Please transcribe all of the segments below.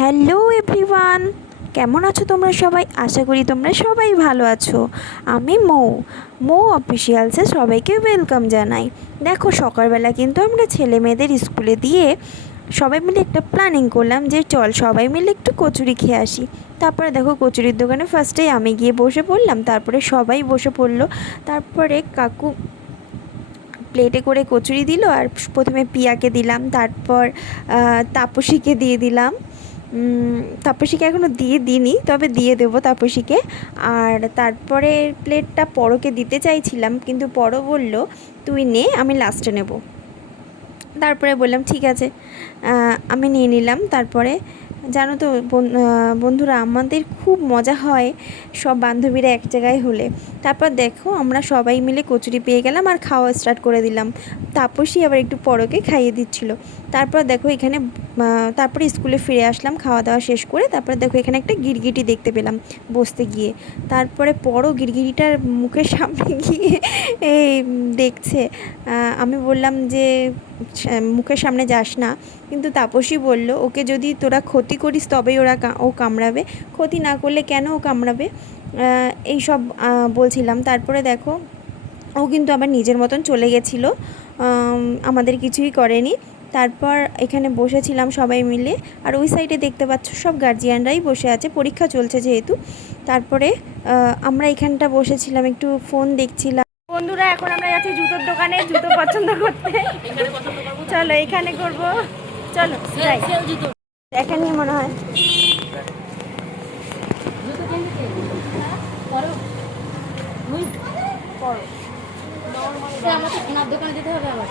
Hello everyone, কেমন আছো তোমরা সবাই? আশা করি তোমরা সবাই ভালো আছো। আমি মৌ অফিসিয়ালসে সবাইকে ওয়েলকাম জানাই। দেখো, সকালবেলা কিন্তু আমরা ছেলে মেয়েদের স্কুলে দিয়ে সবাই মিলে একটা প্ল্যানিং করলাম যে চল সবাই মিলে একটু কচুরি খেয়ে আসি। তারপরে দেখো, কচুরির দোকানে ফার্স্টেই আমি গিয়ে বসে পড়লাম, তারপরে সবাই বসে পড়লো। তারপরে কাকু প্লেটে করে কচুরি দিল, আর প্রথমে পিয়াকে দিলাম, তারপর তাপসীকে দিয়ে দিলাম। তাপসীকে এখনও দিয়ে দিইনি, তবে দিয়ে দেবো তাপসীকে। আর তারপরে প্লেটটা পরোকে দিতে চাইছিলাম, কিন্তু পরো বলল তুই নে, আমি লাস্টে নেব। তারপরে বললাম ঠিক আছে, আমি নিয়ে নিলাম। তারপরে জানো তো বন্ধুরা, আমাদের খুব মজা হয় সব বান্ধবীরা এক জায়গায় হলে। তারপর দেখো, আমরা সবাই মিলে কচুরি পেয়ে গেলাম আর খাওয়া স্টার্ট করে দিলাম। তাপসী আবার একটু পরকে খাইয়ে দিচ্ছিল। তারপর দেখো এখানে, তারপরে স্কুলে ফিরে আসলাম খাওয়া দাওয়া শেষ করে। তারপরে দেখো এখানে একটা গিরগিটি দেখতে পেলাম বসতে গিয়ে। তারপরে পরও গিরগিটিটার মুখের সামনে গিয়ে এই দেখছে। আমি বললাম যে মুখের সামনে যাস না, কিন্তু তাপসী বলল ওকে যদি তোরা ক্ষতি করিস তবেই ও কামড়াবে, ক্ষতি না করলে কেন ও কামড়াবে, এই সব বলছিলাম। তারপরে দেখো, ও কিন্তু আবার নিজের মতন চলে গেছিলো, আমাদের কিছুই করেনি। তারপর এখানে বসেছিলাম সবাই মিলে, আর ওই সাইডে দেখতে পাচ্ছ সব গার্জিয়ানরাই বসে আছে, পরীক্ষা চলছে যেহেতু। তারপরে আমরা এখানটা বসেছিলাম, একটু ফোন দেখছিলাম। বন্ধুরা, এখন আমরা যাচ্ছি জুতোর দোকানে জুতো পছন্দ করতে। চলো এখানে করব, চলো দেখেন নি মনে হয়। আমাকে সোনার দোকানে যেতে হবে, আবার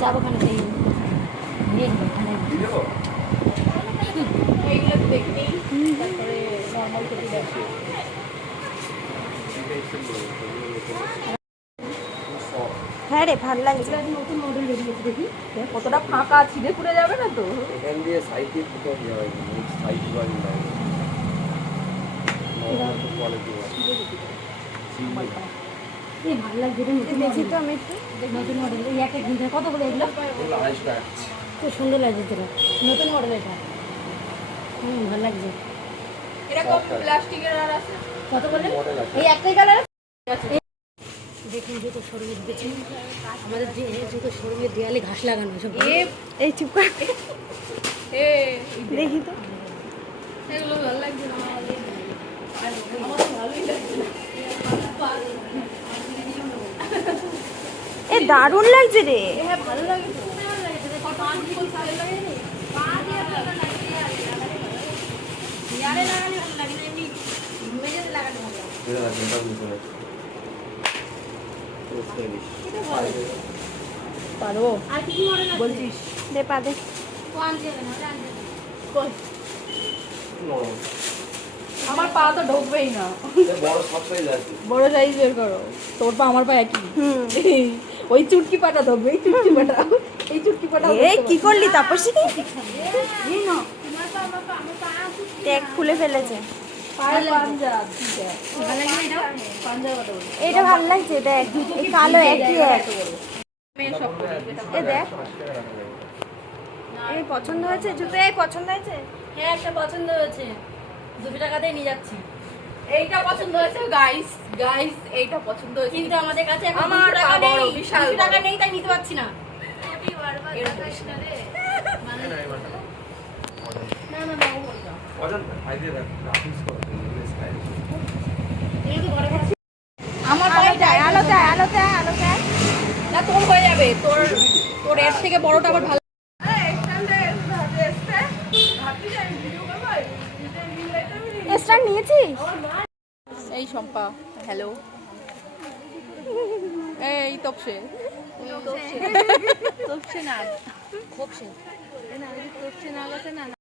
যাবো ওখানে, সেই হ্যাঁ রে, ভাল লাগছে। নতুন মডেল বেরিয়েছে, দেখি কতটা ফাঁকা, ছিঁড়ে পুড়ে যাবে না তো? এখান দিয়ে সাইডে ফুটো দেওয়া হয়, সাইড বাড়ি নাই, ভালো লাগছে। দেখি তো আমি একটু। নতুন মডেল, এই একটা ঘিরে কত বলে এগুলো? খুব সুন্দর লাগছে তোরা, নতুন মডেল এটা। ভালো লাগছে। এরকম প্লাস্টিকের আর আছে কত বলে? এই একটাই কালার আছে। দেখুন জুতো শোরুমের দেখছি, আমাদের যে জুতো শোরুমের দেয়ালে ঘাস লাগানো সব। এই চুপ কর, দেখি তো। এগুলো ভালো লাগছে না, আমার ভালোই লাগছে না। এ দারুণ লাগছে রে। হ্যাঁ, ভালো লাগে তো, ভালো লাগে তো। কত ফুল ভালো লাগে রে, পা দিয়ে ভালো লাগে, ইয়ারে লাগালে ভালো লাগে না, এমনি মেঝেতে লাগানো ভালো লাগে। এটা না, এটা বুঝতে পারছি। পারো আর কি মডেল আছে বলছিস? দে পা দে। কোন যাবে না, ওটা আনতে কই? আমার পা তো ঢোকবেই না। বড় সব সাইজ আছে। বড় সাইজ বের করো, তোর পা আমার পা একই। ওই চুটকি পাটা ধরবে, এই চুটকি পাটা, এই চুটকি পাটা। এই কি করলি তাপসী? এই না, দেখ খুলে ফেলেছে। পায়ের পাঞ্জা, ভালো লাগে এটা। পাঞ্জা কথা বলি। এটা ভালো লাগছে, দেখ এই কালো একই এক। মেয়ে সব করি, এটা এ দেখ, এই পছন্দ হয়েছে জুতো? এই পছন্দ হয়েছে? হ্যাঁ, একটা পছন্দ হয়েছে, 200 টাকাতেই নিয়ে যাচ্ছি। এইটা পছন্দ হয়েছে গাইস, গাইস এইটা পছন্দ হয়েছে, কিন্তু আমাদের কাছে এখন আমার 200 টাকা পা বড়, নেই, বিশাল 200 টাকা বড়। নেই, তাই নিতে পারছি না। না না না, ও বলতো অজন্তা হাইডে গ্রাফিক্স করে স্টাইল। এই তো ঘরে ঘরে আমার আলোতে আয়, আলোতে আয়, আলোতে আয়, আলোতে আয়। না, তোর হয়ে যাবে, তোর তোর এর থেকে বড়টা আবার ভালো। স্টার নিয়েছিস? এই শম্পা, হ্যালো। এই তপসে, তপসে না, খুব সে তপসে না গেছে না।